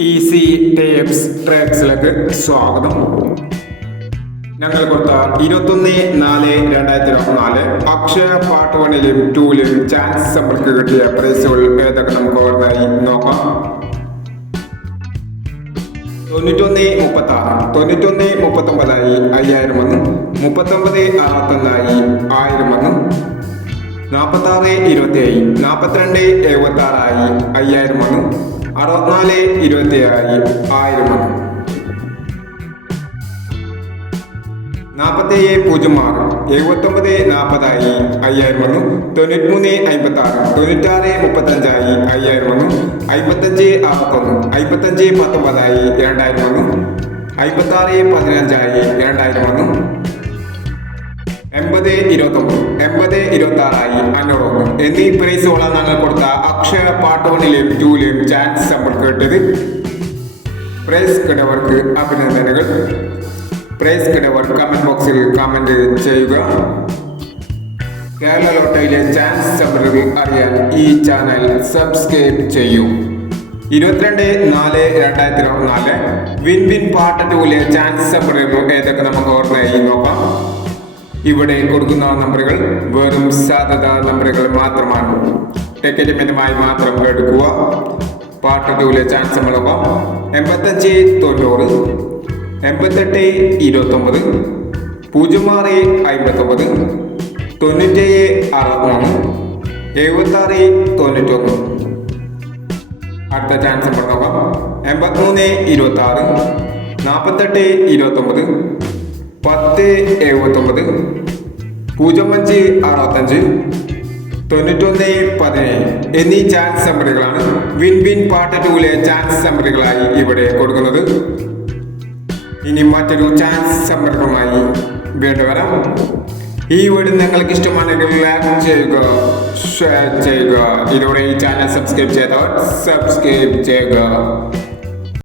Easy tapes ട്രാക്സിലേക്ക് സ്വാഗതം. ഞങ്ങൾ കൊടുത്ത 21/4/2024 അക്ഷയ പാർട്ട് 1ലും 2ലും ചാൻസ് നമ്മൾക്ക് കിട്ടിയ പ്രൈസുകൾ ഏതൊക്കെ നമുക്ക് ഓർമ്മയായി നോക്കാം. 91/36 1000 വന്നു. 39/61 1000 വന്നു. 46/27 42/76 5000 വന്നു. 64/27 1000 വന്നു. 47/06 79/40 5000 വന്നു. 93/56 96/35 5000 വന്നു. 55/61 55/19 2000 വന്നു. 56/15 2000 വന്നു. 80/29 80/26 500 വന്നു. എന്നീ പ്രൈസുകളാണ് ഞങ്ങൾ കൊടുത്ത അക്ഷയ പാർട്ട് 1ലും 2ലും ചാൻസ് നമ്മൾക്ക് കിട്ടിയത്. പ്രൈസ് കിടവർക്ക് അഭിനന്ദനങ്ങൾ. പ്രൈസ് കിടവർ കമന്റ് ബോക്സിൽ കമന്റ് ചെയ്യുക. കേരള ലോട്ടറിയിലെ ചാൻസ് നമ്പറുകൾ അറിയാൻ ഈ ചാനൽ സബ്സ്ക്രൈബ് ചെയ്യൂ. 22/4/2024 വിൻ പാർട്ട് 2ലെ ചാൻസ് നമ്പറുകൾ ഏതൊക്കെ നമുക്ക് ഓർമ്മയായി നോക്കാം. ഇവിടെ കൊടുക്കുന്ന നമ്പറുകൾ വെറും സാധ്യത നമ്പറുകൾ മാത്രമാണ്. ടിക്കറ്റ് മിതമായി മാത്രം എടുക്കുക. പാർട്ട് 2ലെ ചാൻസ് നമ്മൾ നോക്കാം. 85/90 88/29 06/59 97/63 76/91. അടുത്ത ചാൻസ് നമ്മൾ നോക്കാം. 83/26 48/29 10/79 05/65 91/17 എന്നീ ചാൻസ് നമ്പറുകളാണ് വിൻ പാർട്ട് 2ലെ ചാൻസ് നമ്പറുകളായി ഇവിടെ കൊടുക്കുന്നത്. ഇനി മറ്റൊരു ചാൻസ് നമ്പറുമായി വീണ്ടും വരാം. ഈ വീഡിയോ നിങ്ങൾക്ക് ഇഷ്ടമാണെങ്കിൽ ലൈക്ക് ചെയ്യുക, ഷെയർ ചെയ്യുക. ഇതോടെ ഈ ചാനൽ സബ്സ്ക്രൈബ് ചെയ്തവർ സബ്സ്ക്രൈബ് ചെയ്യുക.